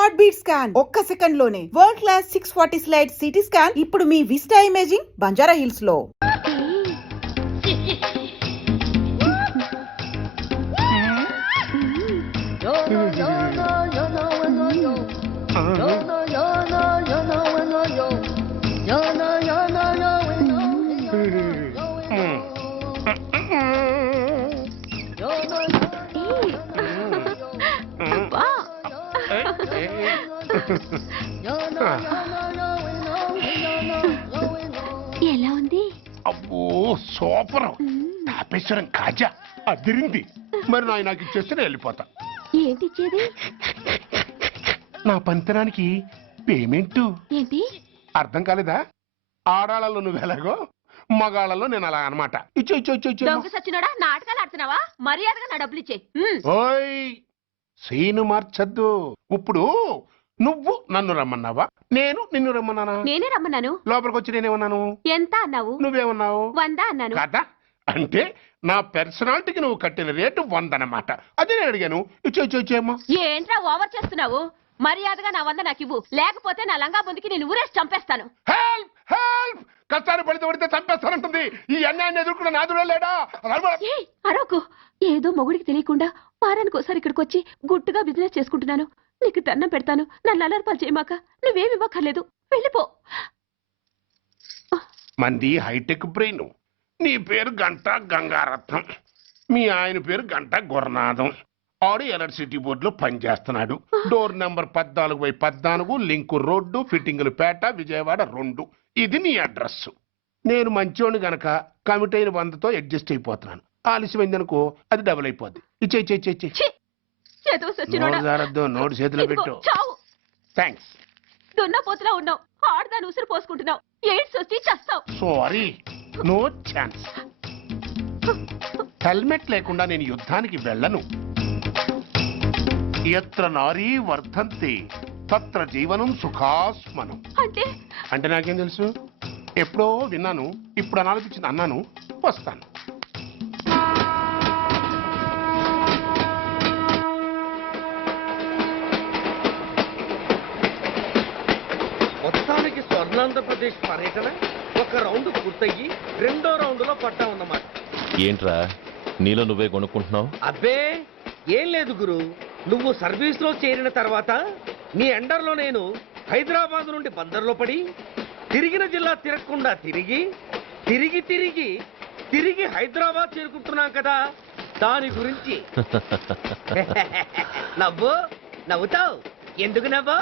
Heart beat scan ఒక్క second లోనే world class 640 slide CT scan ఇప్పుడు మీ విస్టా ఇమేజింగ్ బంజారా హిల్స్ లో. ఎలా ఉంది? అబ్బో సూపర్. తాపేశ్వరం కాజా అదిరింది. మరి నాకు ఇచ్చేస్తే నేను వెళ్ళిపోతా. ఏంటి ఇచ్చేది? నా పంతనానికి పేమెంట్. ఏంటి అర్థం కాలేదా? ఆడాళ్ళలో నువ్వు ఎలాగో మగాళ్ళలో నేను అలా అనమాట. ఇచ్చో ఇచ్చో ఇచ్చో ఇచ్చో. దొంగ సచ్చినోడా, నాటకాలు ఆడుతున్నావా? మర్యాదగా నా డబ్బులు ఇచ్చే. ఓయ్ సీను మార్చద్దు. ఇప్పుడు నువ్వు నన్ను రమ్మన్నావా, నేను నిన్ను రమ్మన్నానా? నేనే రమ్మన్నాను. లోపలికి వచ్చి నేనేమన్నాను? ఎంత అన్నావు? నువ్వేమన్నావు? 100 అన్నాను. కదా అంటే నా పర్సనాలిటీకి నువ్వు కట్టిన రేటు 100 అన్నమాట. అదే నేను అడిగాను. ఇచ్చో ఇచ్చో ఇచ్చేమ్మా. ఏంట్రా ఓవర్ చేస్తున్నావు? మర్యాదగా నా 100 నాకు ఇవ్వు, లేకపోతే నా లంగా బొందికి నేను ఊరేసి చంపేస్తాను. Help help. కష్టాలు పడితే చంపేస్తానంటుంది. ఈ అన్యాయాన్ని ఎదుర్కొన్న నాదుడే లేడా? అరవకు. ఏదో మొగుడికి తెలియకుండా వారానికి ఒకసారి ఇక్కడికి వచ్చి గుట్టుగా బిజినెస్ చేసుకుంటున్నాను. నీకు దండం పెడతాను, నన్ను అలర్పాలు చేయమాక. నువ్వేమి ఇవ్వక్కర్లేదు, వెళ్ళిపో. మంది హైటెక్ బ్రెయిన్. నీ పేరు గంట గంగారత్నం, మీ ఆయన పేరు గంట గురనాథం. ఆడు ఎలక్ట్రిసిటీ బోర్డులో పనిచేస్తున్నాడు. డోర్ నెంబర్ 14/14, లింకు రోడ్డు, ఫిట్టింగులు పేట, విజయవాడ 2. ఇది నీ అడ్రస్. నేను మంచోని గనక కమిట్ అయిన 100తో అడ్జస్ట్ అయిపోతున్నాను. ఆలస్యమైందనుకో అది డబుల్ అయిపోద్ది. ఇచ్చే నోటు చేతిలో పెట్టు. థ్యాంక్స్. దున్నపోతులా ఉన్నావు, ఆడదాని ఉసురు పోసుకుంటున్నావు. ఎయిడ్స్ వచ్చి చస్తావు. Sorry, no chance. హెల్మెట్ లేకుండా నేను యుద్ధానికి వెళ్ళను. ఎత్ర నారీ వర్ధంతి తత్ర జీవనం సుఖాస్మనం. అంటే నాకేం తెలుసు? ఎప్పుడో విన్నాను, ఇప్పుడు అనాలనిపించింది అన్నాను. వస్తాను. మొత్తానికి స్వర్ణాంధ్రప్రదేశ్ పర్యటన ఒక రౌండ్ పూర్తయ్యి 2వ రౌండ్లో పడ్డా ఉన్నమాట. ఏంట్రా నీలో నువ్వే కొనుక్కుంటున్నావు? అబ్బే ఏం లేదు గురు, నువ్వు సర్వీస్ లో చేరిన తర్వాత నీ అండర్లో నేను హైదరాబాద్ నుండి బందర్లో పడి తిరిగిన జిల్లా తిరగకుండా తిరిగి తిరిగి తిరిగి తిరిగి హైదరాబాద్ చేరుకుంటున్నాం కదా, దాని గురించి. నవ్వుతావు ఎందుకు నవ్వు?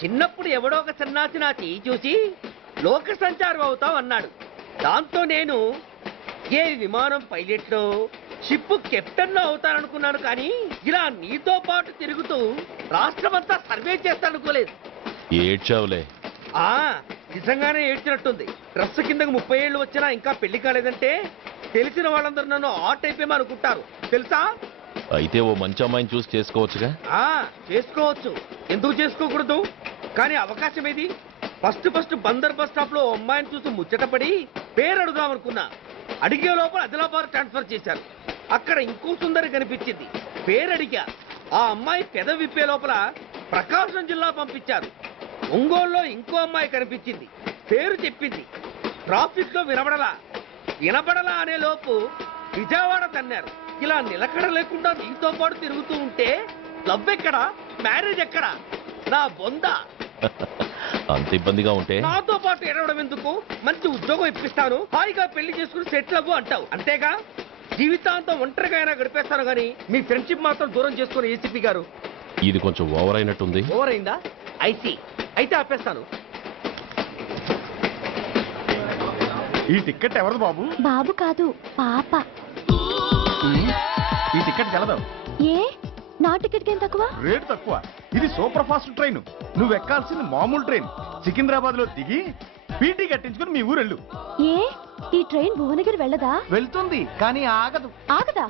చిన్నప్పుడు ఎవడో ఒక సన్నాసి నా చెయ్యి చూసి లోక సంచారం అవుతావు అన్నాడు. దాంతో నేను ఏ విమానం పైలట్లో షిప్ కెప్టెన్ అవుతాననుకున్నాను. కానీ ఇలా నీతో పాటు తిరుగుతూ రాష్ట్రమంతా సర్వే చేస్తానుకోలేదు. ఏడ్చావులే. నిజంగానే ఏడ్చినట్టుంది. డ్రెస్ కిందకు 30 ఏళ్ళు వచ్చినా ఇంకా పెళ్లి కాలేదంటే తెలిసిన వాళ్ళందరూ నన్ను ఆ టైప్ ఏమో అనుకుంటారు తెలుసా. అయితే ఓ మంచి అమ్మాయిని చూసి చేసుకోవచ్చుగా. చేసుకోవచ్చు, ఎందుకు చేసుకోకూడదు? కానీ అవకాశం ఏది? ఫస్ట్ బందర్ బస్ స్టాప్ లో అమ్మాయిని చూసి ముచ్చటపడి పేరు అడుగుదామనుకున్నా. అడిగే లోపల ఆదిలాబాద్ ట్రాన్స్ఫర్ చేశారు. అక్కడ ఇంకో సుందరి కనిపించింది. పేరు అడిగా. ఆ అమ్మాయి పెద విప్పే లోపల ప్రకాశం జిల్లా పంపించారు. ఒంగోలులో ఇంకో అమ్మాయి కనిపించింది. పేరు చెప్పింది. ట్రాఫిక్ లో వినబడలా అనే లోపు విజయవాడ తన్నారు. ఇలా నిలకడ లేకుండా నీతో పాటు తిరుగుతూ ఉంటే క్లబ్ ఎక్కడా, మ్యారేజ్ ఎక్కడా? నా బొంద. అంత ఇబ్బందిగా ఉంటే నాతో పాటు ఎడవడం ఎందుకు? మంచి ఉద్యోగం ఇప్పిస్తాను, హాయిగా పెళ్లి చేసుకుని సెటిల్ అవ్వు అంటావు అంతేగా. జీవితాంతం ఒంటరిగా అయినా గడిపేస్తాను గానీ మీ ఫ్రెండ్షిప్ మాత్రం దూరం చేసుకుని ఏసీపీ గారు. ఇది కొంచెం ఓవర్ అయినట్టుంది. ఓవర్ అయిందా? అయితే ఆపేస్తాను. ఈ టికెట్ ఎవరిది బాబు? బాబు కాదు, పాప. ఈ టికెట్ గలదు. ఏ నా టికెట్ ఏం తక్కువ? రేటు తక్కువ. ఇది సూపర్ ఫాస్ట్ ట్రైన్. నువ్వు ఎక్కాల్సింది మామూలు ట్రైన్. సికింద్రాబాద్ లో దిగి పీటీ కట్టించుకుని మీ ఊరెళ్ళు. ఏ ఈ ట్రైన్ భువనగిరి వెళ్ళదా? వెళ్తుంది కానీ ఆగదు. ఆగదా?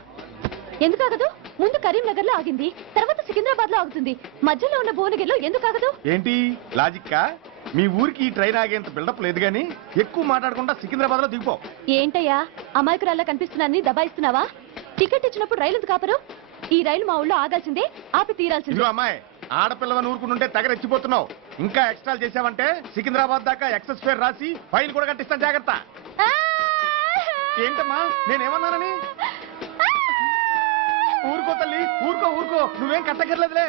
ఎందుకు ఆగదు? ముందు కరీంనగర్ లో ఆగింది, తర్వాత సికింద్రాబాద్ లో ఆగుతుంది. మధ్యలో ఉన్న భువనగిరిలో ఎందుకు ఆగదు? ఏంటి లాజిక్కా? మీ ఊరికి ఈ ట్రైన్ ఆగేంత బిల్డప్ లేదు గానీ ఎక్కువ మాట్లాడకుండా సికింద్రాబాద్ లో దిగిపో. ఏంటయ్యా అమాయకురాల్లా కనిపిస్తున్నానని దబాయిస్తున్నావా? టికెట్ ఇచ్చినప్పుడు రైలు ఎందుకు ఆపరు? ఈ రైలు మా ఊళ్ళో ఆగాల్సిందే, ఆపి తీరాల్సిందే. అమ్మాయి ఆడపిల్లగా నూరుకుంటుంటే తెగ రెచ్చిపోతున్నావు. ఇంకా ఎక్స్ట్రా చేసావంటే సికింద్రాబాద్ దాకా ఎక్సెస్ ఫేర్ రాసి ఫైల్ కూడా కట్టిస్తాను, జాగ్రత్త. ఏంటమ్మా నేనేమన్నానని? ఊరుకో తల్లి, ఊరుకో ఊరుకో, నువ్వేం కట్టగర్లేదులే.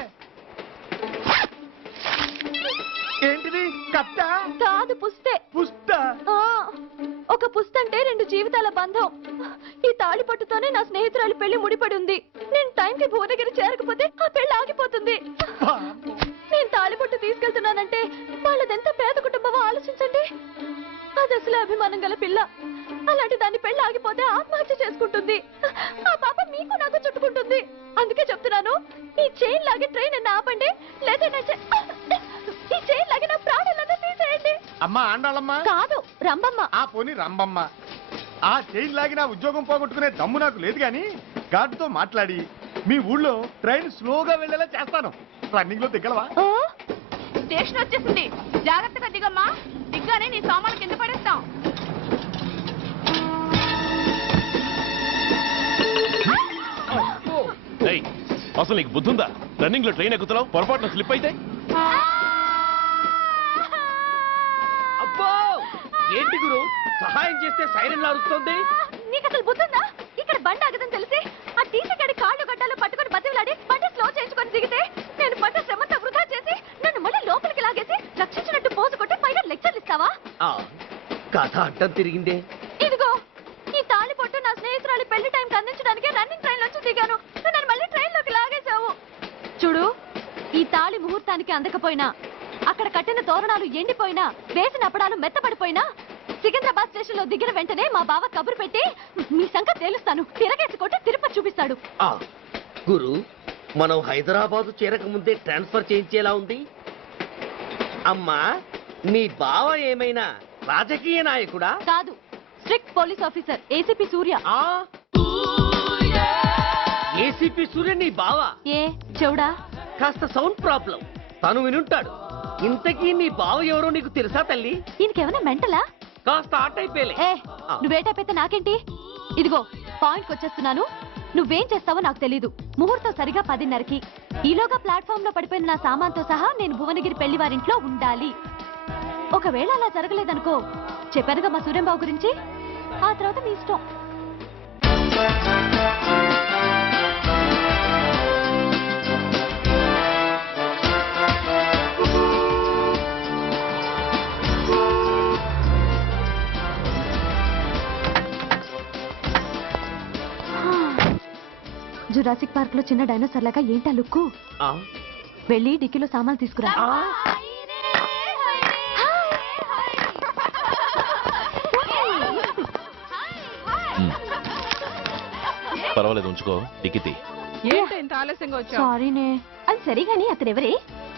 ఏంటిది కట్ట? కాదు పుస్తే. పుష్ట? ఒక పుస్తంటే 2 జీవితాల బంధం. ఈ తాళి పట్టుతోనే నా స్నేహితురాలి పెళ్లి ముడిపడి ఉంది. నేను టైంకి భువనగిరి చేరకపోతే ఆ పెళ్లి ఆగిపోతుంది. నేను తాళిబొట్టు తీసుకెళ్తున్నానంటే వాళ్ళదెంత పేద కుటుంబమో ఆలోచించండి. అది అసలు అభిమానం గల పిల్ల. అలాంటి దాని పెళ్లి ఆగిపోతే ఆత్మహత్య చేసుకుంటుంది. ఆ పాప మీకు నాకు చుట్టుకుంటుంది. అందుకే చెప్తున్నాను, ఈ చైన్ లాగే ట్రైన్ అన్న ఆపండి, లేదా ఈ చైన్ లాగే నా ప్రాణాలన్నా తీసేయండి. అమ్మా ఆండాళ్ళమ్మ కాదు, రంబమ్మ. ఆ పోని రంబమ్మ. ఆ చైన్ లాగి నా ఉద్యోగం పోగొట్టుకునే దమ్ము నాకు లేదు గాని గార్డుతో మాట్లాడి మీ ఊళ్ళో ట్రైన్ స్లోగా వెళ్ళేలా చేస్తాను. రన్నింగ్ లో దిగలవా? స్టేషన్ వచ్చేసింది, జాగ్రత్తగా దిగమ్మా. దిగ్గానే నీ సామాన్లు కింద పడేస్తాం. ఏయ్, అసలు నీకు బుద్ధుందా? రన్నింగ్ లో ట్రైన్ ఎక్కుతున్నావు, పొరపాటున స్లిప్ అయితే? అబ్బో ఏంటి గురు, సహాయం చేస్తే సైరన్ అరుస్తుంది. నీకు అసలు బుద్ధుందా? ఇక్కడ బండి ఆగదని తెలిసి ఆ టీసీగాడి కాళ్ళు గడ్డాలు పట్టుకొని బతిలాడి బండి స్లో చేయించుకొని దిగితే నేను పడ్డ శ్రమంతా వృధా చేసి నన్ను మళ్ళీ లోపలికి లాగేసి రక్షించినట్టు పోసు కొట్టి పైగా లెక్చర్లు ఇస్తావా? కథ అడ్డం తిరిగిందే. ఇదిగో ఈ తాళి పొట్టు నా స్నేహితురాలి పెళ్లి టైంకి అందించడానికి రన్నింగ్ ట్రైన్ నుంచి దిగాను. నన్ను మళ్ళీ ట్రైన్ లోకి లాగేశావు. చూడు, ఈ తాళి ముహూర్తానికి అందకపోయినా, అక్కడ కట్టిన తోరణాలు ఎండిపోయినా, వేసిన అప్పడాలు మెత్తపడిపోయినా, సికింద్రాబాద్ స్టేషన్ లో దిగిన వెంటనే మా బావ కబురు పెట్టి మీ సంగతి తేలుస్తాను, తిరగేసి కొట్టి తిరుపతి చూపిస్తాడు. గురు, మనం హైదరాబాద్ చేరక ముందే ట్రాన్స్ఫర్ చేయించేలా ఉంది. అమ్మా, నీ బావ ఏమైనా రాజకీయ నాయకుడా? కాదు, స్ట్రిక్ట్ పోలీస్ ఆఫీసర్, ఏసీపీ సూర్య. ఏసీపీ సూర్య నీ బావ? ఏ చెవుడా? కాస్త సౌండ్ ప్రాబ్లం, తను వినుంటాడు. ఇంతకీ నీ బావ ఎవరో నీకు తెలుసా తల్లి? ఈయనకేమైనా మెంటలా? కాస్త ఆట అయిపోయలే. ఏ నువ్వేటైతే నాకేంటి? ఇదిగో పాయింట్కి వచ్చేస్తున్నాను. నువ్వేం చేస్తావో నాకు తెలీదు. ముహూర్తం సరిగా 10:30కి. ఈలోగా ప్లాట్ఫామ్ లో పడిపోయిన నా సామాన్తో సహా నేను భువనగిరి పెళ్లి వారింట్లో ఉండాలి. ఒకవేళ అలా జరగలేదనుకో, చెప్పానుగా మా సూర్యంబాబు గురించి, ఆ తర్వాత మీ ఇష్టం. జురాసిక్ పార్క్ లో చిన్న డైనోసార్ లాగా ఏంటా లుక్కు? వెళ్ళి డిక్కీలో సామాన్లు తీసుకురా. పర్వాలేదు, ఉంచుకో. టికెట్ ఏంటో ఇంత ఆలస్యంగా వచ్చావు? సారీనే. అది సరిగాని అతను ఎవరే?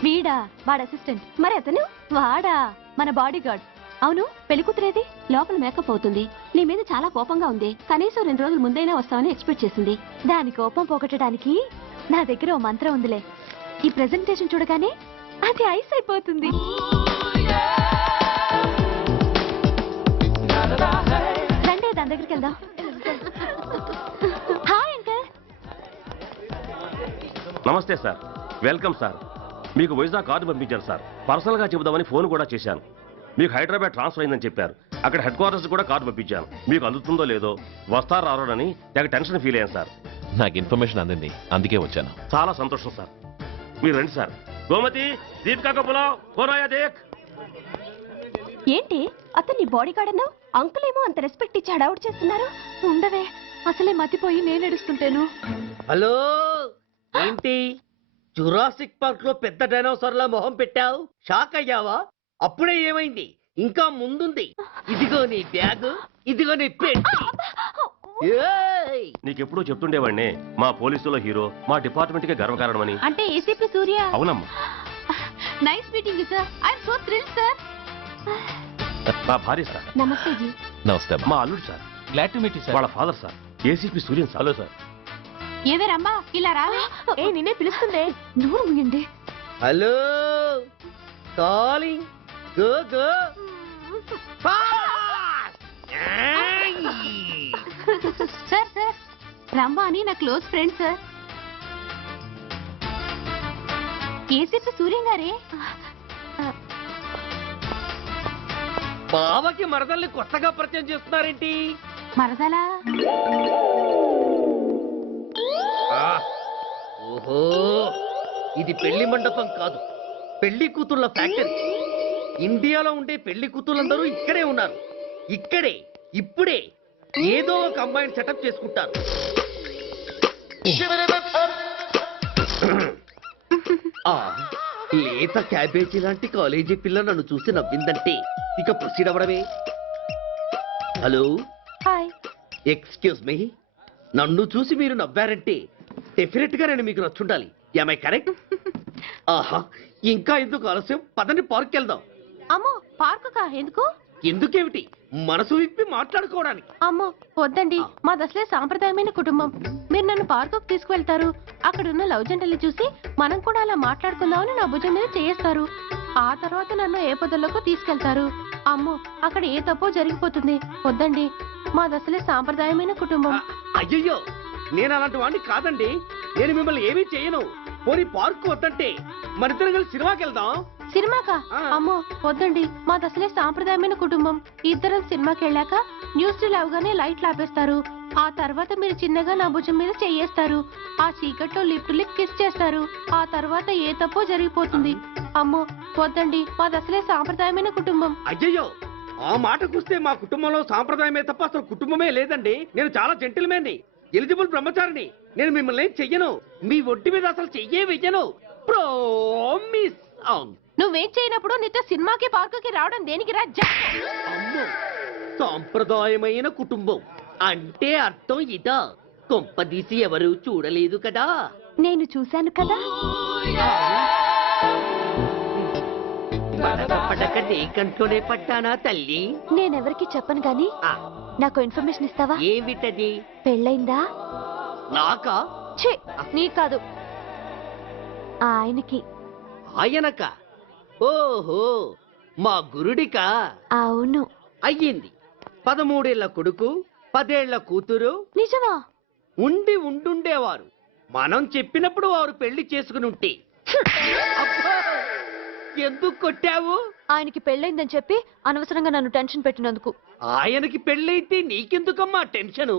వీడా, వాడు అసిస్టెంట్. మరి అతను? వాడా, మన బాడీ గార్డ్. అవును, పెళ్లి కూతురేది? లోపల మేకప్ అవుతుంది. నీ మీద చాలా కోపంగా ఉంది. కనీసం 2 రోజుల ముందైనా వస్తామని ఎక్స్పెక్ట్ చేసింది. దాని కోపం పోగొట్టడానికి నా దగ్గర ఓ మంత్రం ఉందిలే. ఈ ప్రెజెంటేషన్ చూడగానే అది ఐస్ అయిపోతుంది. రండి, దాని దగ్గరికి వెళ్దాం. Hi uncle. నమస్తే సార్, వెల్కమ్ సార్. మీకు వైజాగ్ కార్డు పంపించారు సార్. పర్సనల్ గా చెబుదామని ఫోన్ కూడా చేశాను. మీకు హైదరాబాద్ ట్రాన్స్ఫర్ అయిందని చెప్పారు. అక్కడ హెడ్ క్వార్టర్స్ కూడా కార్డు పంపించాను. మీకు అందుతుందో లేదో, వస్తారో రారోనని తెగ టెన్షన్ ఫీల్ అయ్యాను సార్. నాకు ఇన్ఫర్మేషన్ అందింది, అందుకే వచ్చాను. చాలా సంతోషం సార్. మీరు రండి సార్. గోమతి, దీపికా కపులావ్, కోనాయా దేక్. ఏంటి అతను నీ బాడీ గార్డ్ అన్నావు? అంకుల్ ఏమో అంత రెస్పెక్ట్ ఇచ్చి హడావుడు చేస్తున్నారు. ఉండవే, అసలే మతిపోయి నేను ఎడుస్తుంటాను. హలో, ఏంటి జురాసిక్ పార్క్ లో పెద్ద డైనోసార్ లా మొహం పెట్టావు? షాక్ అయ్యావా? అప్పుడే ఏమైంది? ఇంకా ముందుంది. ఇదిగో నీ బ్యాగ్, ఇదిగో నీ పెట్టి. నీకెప్పుడూ చెప్తుండేవాడిని, మా పోలీసులో హీరో, మా డిపార్ట్మెంట్ కే గర్వకారణమని. అంటే ఏసీపీ సూర్య. అవునమ్మా. Nice meeting sir. I'm so thrilled sir. మా భార్య సార్. నమస్తే జీ. నమస్తే అమ్మా. మా అల్లుడు sir. Glad to meet you వాళ్ళ father sir, ACP Suryan sir. Hello sir. ఏవేరమ్మా ఇలా రావే? ఏ నిన్నే పిలుస్తుందే. నోరు మూయండి. Hello, calling. Go go. Sir sir, రమ్మ అని నా close friend sir. KCP Suryam గారే. బావకి మరదల్ని కొత్తగా పరిచయం చేస్తున్నారేంటి? మరదలా? ఓహో, ఇది పెళ్లి మండపం కాదు, పెళ్లి కూతుళ్ళ ఫ్యాక్టరీ. ఇండియాలో ఉండే పెళ్లి కూతుళ్ళందరూ ఇక్కడే ఉన్నారు. ఇక్కడే ఇప్పుడే ఏదో ఒక అమ్మాయిని సెటప్ చేసుకుంటారు. ఆ, లేత క్యాబేజీ లాంటి కాలేజీ పిల్ల నన్ను చూసి నవ్విందంటే ఇక ప్రొసీడ్ అవ్వడమే. Hello, hi. ఎక్స్క్యూజ్ మీ, నన్ను చూసి మీరు నవ్వారంటే డెఫినెట్ గా నేను మీకు నచ్చుండాలి. I correct? ఆహా, ఇంకా ఎందుకు ఆలస్యం, పదండి పార్క్ వెళ్దాం. అమ్మో, పార్కుకా? ఎందుకు? ఎందుకేమిటి, మనసు విప్పి మాట్లాడుకోవడానికి. అమ్మో వద్దండి, మాది అసలే సాంప్రదాయమైన కుటుంబం. మీరు నన్ను పార్కుకు తీసుకువెళ్తారు, అక్కడున్న లవ్ జంటల్ని చూసి మనం కూడా అలా మాట్లాడుకుందామని నా భుజం మీద చేస్తారు. ఆ తర్వాత నన్ను ఏ పొదల్లోకి తీసుకెళ్తారు. అమ్మో, అక్కడ ఏ తప్పో జరిగిపోతుంది. వద్దండి, మాది అసలే సాంప్రదాయమైన కుటుంబం. అయ్యయ్యో, నేను అలాంటి వాడిని కాదండి. నేను మిమ్మల్ని ఏమీ చేయను. పోనీ పార్క్ వద్దంటే మరిద్దరం కలిసి సినిమాకి వెళ్దాం. సినిమాకా? అమ్మో వద్దండి, మాది అసలే సాంప్రదాయమైన కుటుంబం. ఇద్దరం సినిమాకి వెళ్ళాక న్యూస్ అవగానే లైట్లు ఆపేస్తారు. ఆ తర్వాత మీరు చిన్నగా నా భుజం మీద చెయ్యేస్తారు. ఆ చీకట్లో లిప్ టు లిప్ కిస్ చేస్తారు. ఆ తర్వాత ఏ తప్పో జరిగిపోతుంది. అమ్మో వద్దండి, మాది అసలే సాంప్రదాయమైన కుటుంబం. అయ్యయ్యో, ఆ మాటకొస్తే మా కుటుంబంలో సాంప్రదాయమే తప్ప అసలు కుటుంబమే లేదండి. నేను చాలా జెంటిల్మెన్ని, ఎలిజిబుల్ బ్రహ్మచారిని. నేను మిమ్మల్ని ఏం చెయ్యను. మీ ఒంటి మీద అసలు చెయ్యే వెయ్యను. ప్రామిస్. నువ్వేం చేయనప్పుడు నీతో సినిమాకి పార్కుకి రావడం దేనికి రా? అమ్మో, సాంప్రదాయమైన కుటుంబం అంటే అర్థం ఇదా? కొంపదీసి ఎవరు చూడలేదు కదా? నేను చూశాను కదా. పడక నీ కంట్లోనే పట్టానా తల్లి? నేనెవరికి చెప్పను గాని ఆ, నాకు ఇన్ఫర్మేషన్ ఇస్తావా? ఏమిటది? పెళ్ళైందా? నాకా? ఛీ, నీ కాదు, ఆయనకి. ఆయనక? ఓహో, మా గురుడికా? అవును. అయ్యింది. 13 ఏళ్ల కొడుకు, 10 ఏళ్ల కూతురు నిజమా? ఉండుండేవారు. మనం చెప్పినప్పుడు వారు పెళ్లి చేసుకుని ఉంటే. అబ్బా! ఎందుకు కొట్టావు? ఆయనకి పెళ్ళైందని చెప్పి అనవసరంగా నన్ను టెన్షన్ పెట్టినందుకు. ఆయనకి పెళ్ళైతే నీకెందుకమ్మా టెన్షను?